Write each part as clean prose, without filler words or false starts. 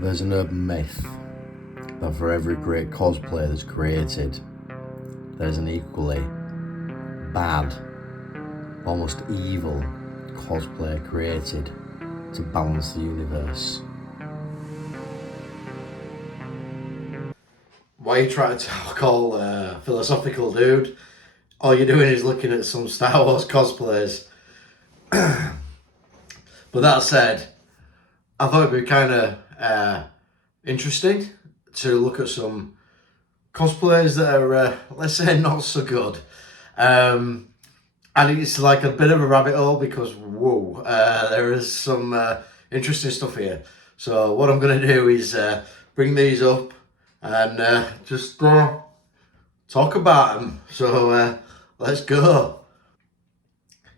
There's an urban myth that for every great cosplay that's created, there's an equally bad, almost evil cosplay created to balance the universe. Why are you trying to talk all philosophical, dude? All you're doing is looking at some Star Wars cosplays. But that said, I thought it'd be kind of interesting to look at some cosplays that are, let's say, not so good. And it's like a bit of a rabbit hole because, whoa, there is some interesting stuff here. So what I'm going to do is bring these up and just talk about them. So let's go.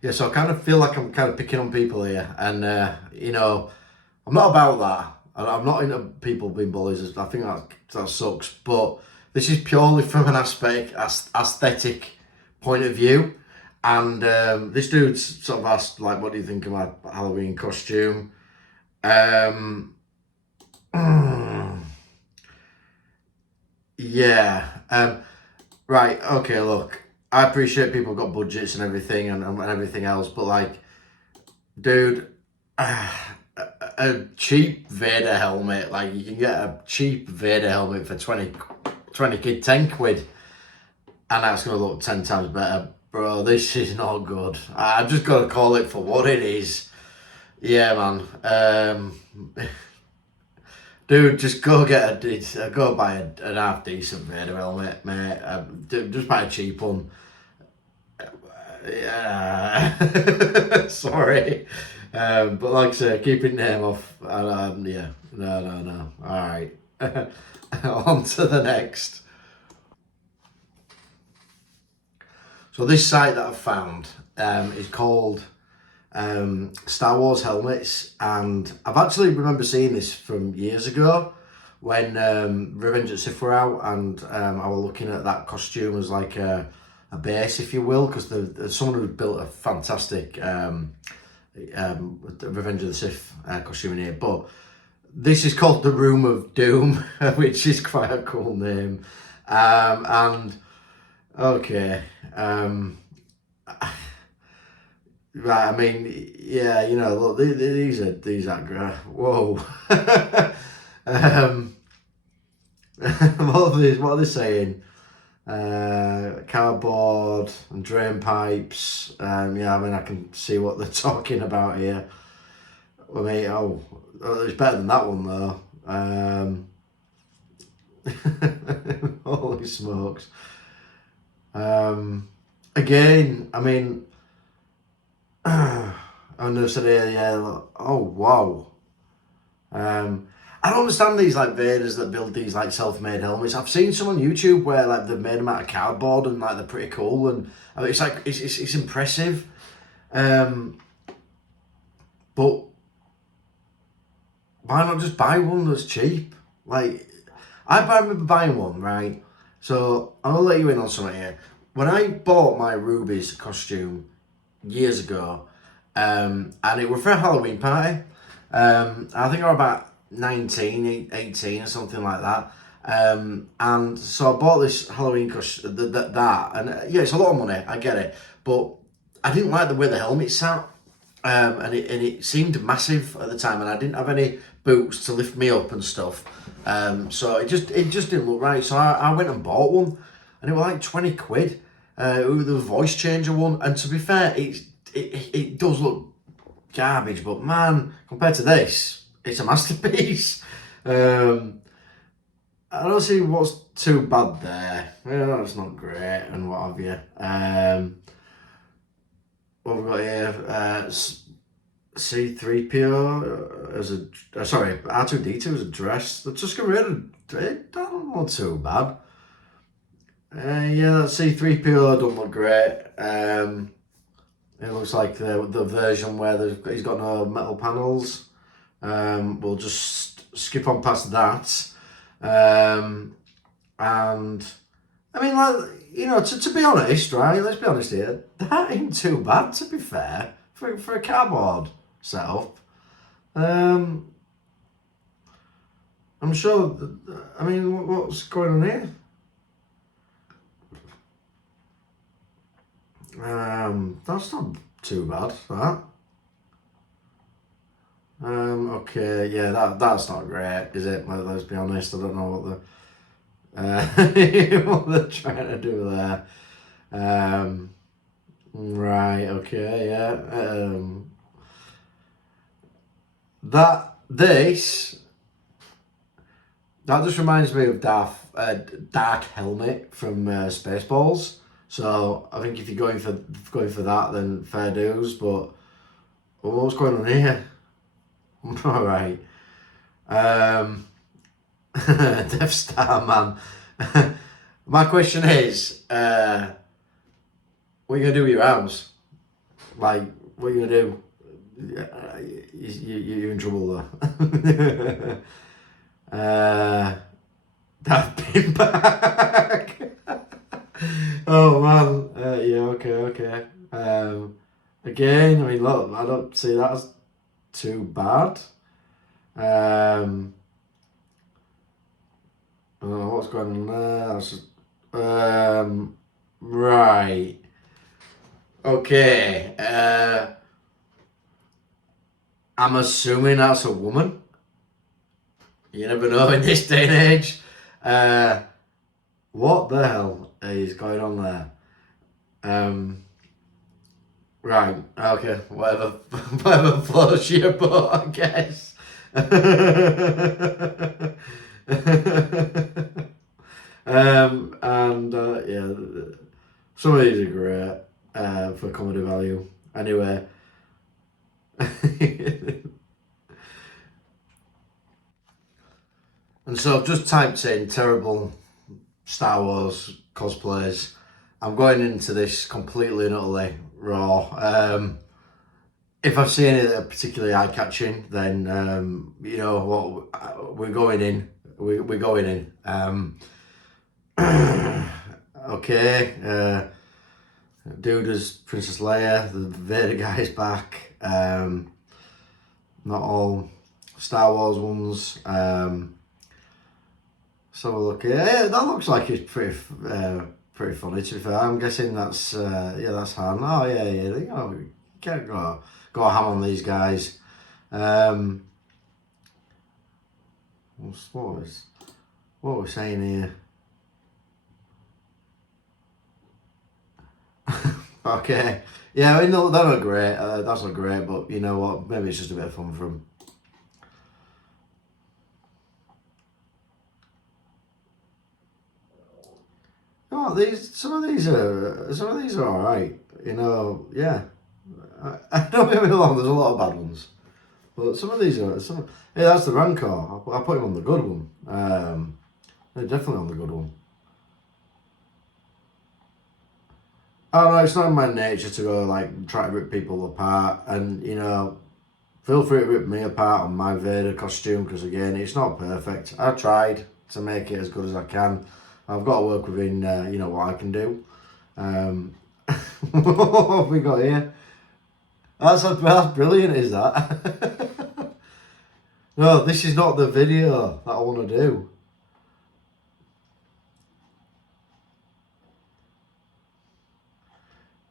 Yeah, so I kind of feel like I'm kind of picking on people here. And, I'm not about that. I'm not into people being bullies. I think that sucks. But this is purely from an aesthetic point of view. And this dude sort of asked, like, what do you think of my Halloween costume? Yeah. Right, okay, look. I appreciate people got budgets and everything and everything else, but, like, dude, a cheap Vader helmet, like, you can get a cheap Vader helmet for 20 quid, 10 quid, and that's going to look 10 times better. Bro, this is not good. I've just got to call it for what it is. Yeah, man. Dude, just go go buy an half decent Vader helmet, mate. Just buy a cheap one. Yeah, sorry. But like I say, keep your name off. Yeah, no. All right. On to the next. So this site that I've found is called Star Wars Helmets, and I've actually remember seeing this from years ago when Revenge of the Sith were out, and I was looking at that costume as like a base, if you will, because there's someone who built a fantastic Revenge of the Sith costume in here. But this is called the Room of Doom, which is quite a cool name. And okay, right. I mean, yeah, look, these are great. Whoa. What are they saying? Cardboard and drain pipes. Yeah, I mean, I can see what they're talking about here. I mean, it's better than that one though. Holy smokes. Again, I mean, and they've said here, yeah, oh wow. I don't understand these like Vaders that build these like self-made helmets. I've seen some on YouTube where like they've made them out of cardboard and like they're pretty cool, and I mean, it's like it's impressive. But why not just buy one that's cheap? Like I remember buying one, right? So I'm gonna let you in on something here. When I bought my Ruby's costume years ago, and it was for a Halloween party. I think I was about 19, 18 or something like that. And so I bought this Halloween costume, and yeah, it's a lot of money, I get it. But I didn't like the way the helmet sat. And it seemed massive at the time, and I didn't have any boots to lift me up and stuff. So it just didn't look right. So I went and bought one, and it was like 20 quid. It was a voice changer one, and to be fair, it does look garbage, but man, compared to this, it's a masterpiece. I don't see what's too bad there. Yeah, it's not great and what have you. What have we got here? C3PO as a sorry, R2D2 as a dress. The Tusken Raider, it don't look too bad. Yeah, that C3PO don't look great. It looks like the version where he's got no metal panels. We'll just skip on past that. And I mean, like, to be honest, right? Let's be honest here. That ain't too bad, to be fair, for a cardboard setup. I'm sure. I mean, what's going on here? That's not too bad. That. Okay, yeah, that's not great, is it? Let's be honest. I don't know what they're trying to do there. Right. Okay. Yeah. That this that just reminds me of Dark Helmet from Spaceballs. So I think if you're going for that, then fair dues. But what's going on here? All right. Um, Death Star man. My question is, what are you gonna do with your arms? Like, what are you gonna do? You're in trouble there. I've been back. Oh man, yeah, okay, okay. Again, I mean, look, I don't see that as too bad. I don't know what's going on there. That's just, right. Okay. I'm assuming that's a woman. You never know in this day and age. What the hell is going on there? Right, okay, whatever, whatever floats your boat, I guess. And yeah, some of these are great for comedy value. Anyway, and so I've just typed in terrible Star Wars cosplays. I'm going into this completely and utterly raw. If I see any that are particularly eye catching, then you know what, we're going in. We're going in. Okay. Dude as Princess Leia. The Vader guy's back. Not all Star Wars ones. So look, yeah, that looks like it's pretty funny. To be fair, I'm guessing that's that's Han. Oh yeah, yeah. You can't go ham on these guys. What we're saying here? Okay, yeah, I mean, they're not great. That's not great, but you know what? Maybe it's just a bit of fun for them. Oh, some of these are all right. You know, yeah. Don't get me wrong. There's a lot of bad ones. But some of these are some. Yeah, that's the Rancor. I put him on the good one. They're definitely on the good one. Oh no, it's not in my nature to go like try to rip people apart, and you know, feel free to rip me apart on my Vader costume because again, it's not perfect. I tried to make it as good as I can. I've got to work within you know what I can do. What have we got here? That's brilliant, is that? No, this is not the video that I want to do.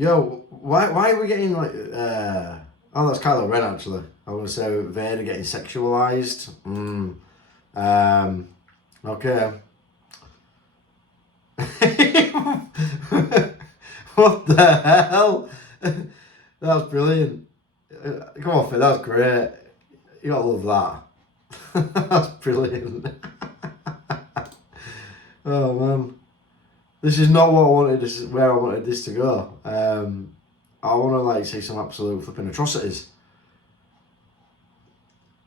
Yo, why are we getting like oh that's Kylo Ren actually. I was gonna say Vader getting sexualized. Okay. What the hell? That's brilliant. Come on, Phil, that's great. You gotta love that. That's brilliant. Oh man. This is not what I wanted. This is where I wanted this to go. I want to like see some absolute flipping atrocities.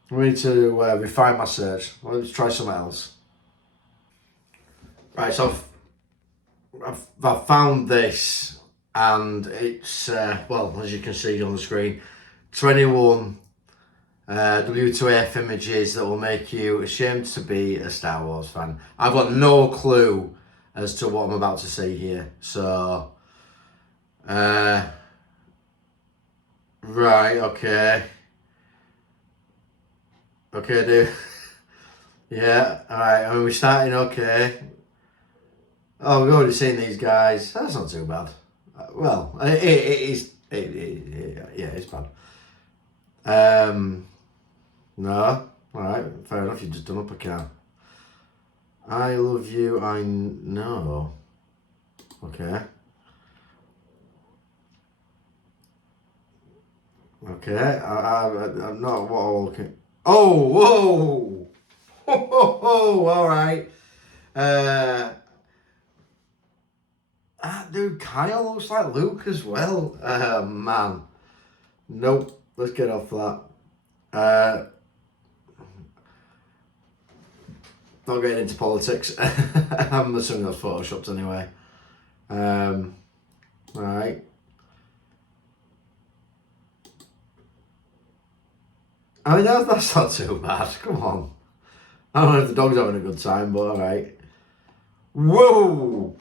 We need to refine my search. Let's try something else. Right, so I've found this, and it's well, as you can see on the screen, 21 W2F images that will make you ashamed to be a Star Wars fan. I've got no clue as to what I'm about to see here. So, right, okay, dude. Yeah, alright, I mean, we're starting okay. Oh, we've already seen these guys. That's not too bad. Well, it is. Yeah, it's bad. No. Alright, fair enough. You've just done up a car. I love you, I know. Okay. Okay. I'm not what I'm looking. Oh, whoa! Ho, ho, ho, alright. Dude, Kyle looks like Luke as well. Man. Nope. Let's get off that. Not getting into politics. I'm assuming that's photoshopped anyway. Alright. I mean, that's not too bad. Come on. I don't know if the dog's having a good time, but alright. Whoa!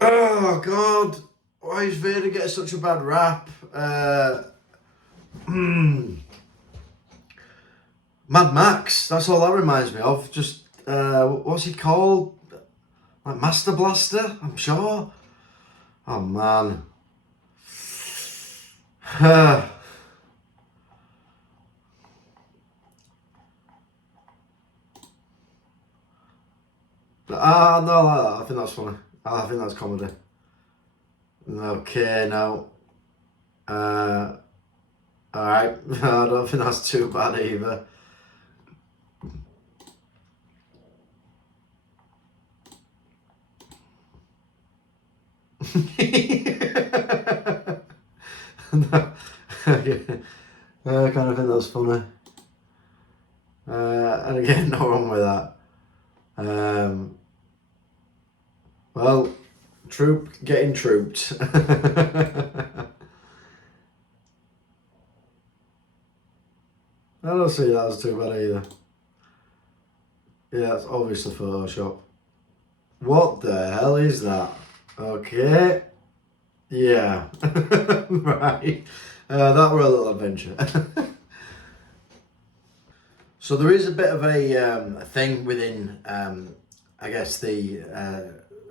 Oh, God. Why is Vader getting such a bad rap? Mad Max. That's all that reminds me of. Just, what's he called? Like Master Blaster, I'm sure. Oh, man. No, like that. I think that's funny. I think that's comedy. Okay, now. Alright. I don't think that's too bad either. No. Okay. I kind of think that's funny. And again, not wrong with that. Well, getting trooped. I don't see that as too bad either. Yeah, it's obviously Photoshop. What the hell is that? Okay. Yeah. Right. That were a little adventure. So there is a bit of a thing within, I guess, the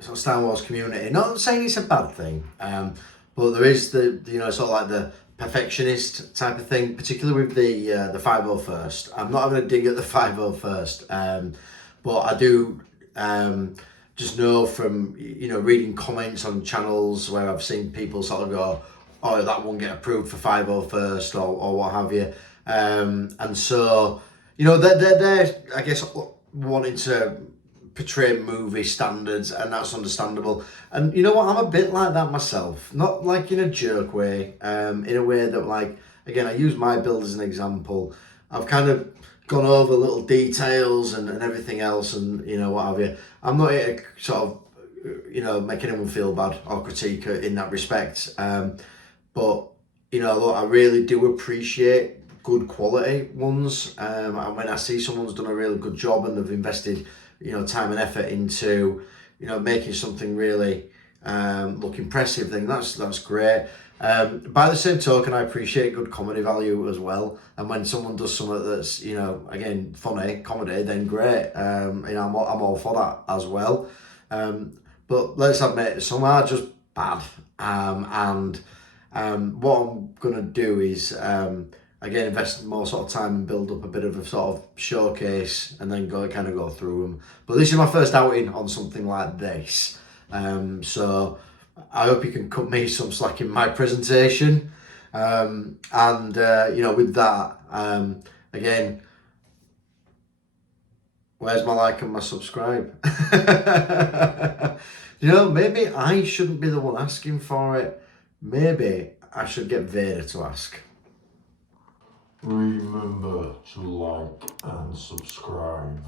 sort of Star Wars community. Not saying it's a bad thing, but there is sort of like the perfectionist type of thing, particularly with the 501st. I'm not having a dig at the 501st, but I do just know from reading comments on channels where I've seen people sort of go, oh, that won't get approved for 501st or what have you, and so. They're I guess wanting to portray movie standards, and that's understandable. And you know what? I'm a bit like that myself, not like in a jerk way, in a way that, like, again, I use my build as an example. I've kind of gone over little details and everything else, and what have you. I'm not here to sort of make anyone feel bad or critique in that respect. But look, I really do appreciate good quality ones. And when I see someone's done a really good job and they've invested, time and effort into, making something really look impressive, then that's great. By the same token, I appreciate good comedy value as well. And when someone does something that's, again, funny comedy, then great. I'm all for that as well. But let's admit, some are just bad. What I'm gonna do is again invest more sort of time and build up a bit of a sort of showcase, and then go through them. But this is my first outing on something like this, so I hope you can cut me some slack in my presentation. With that, again, where's my like and my subscribe? Maybe I shouldn't be the one asking for it. Maybe I should get Vader to ask. Remember to like and subscribe.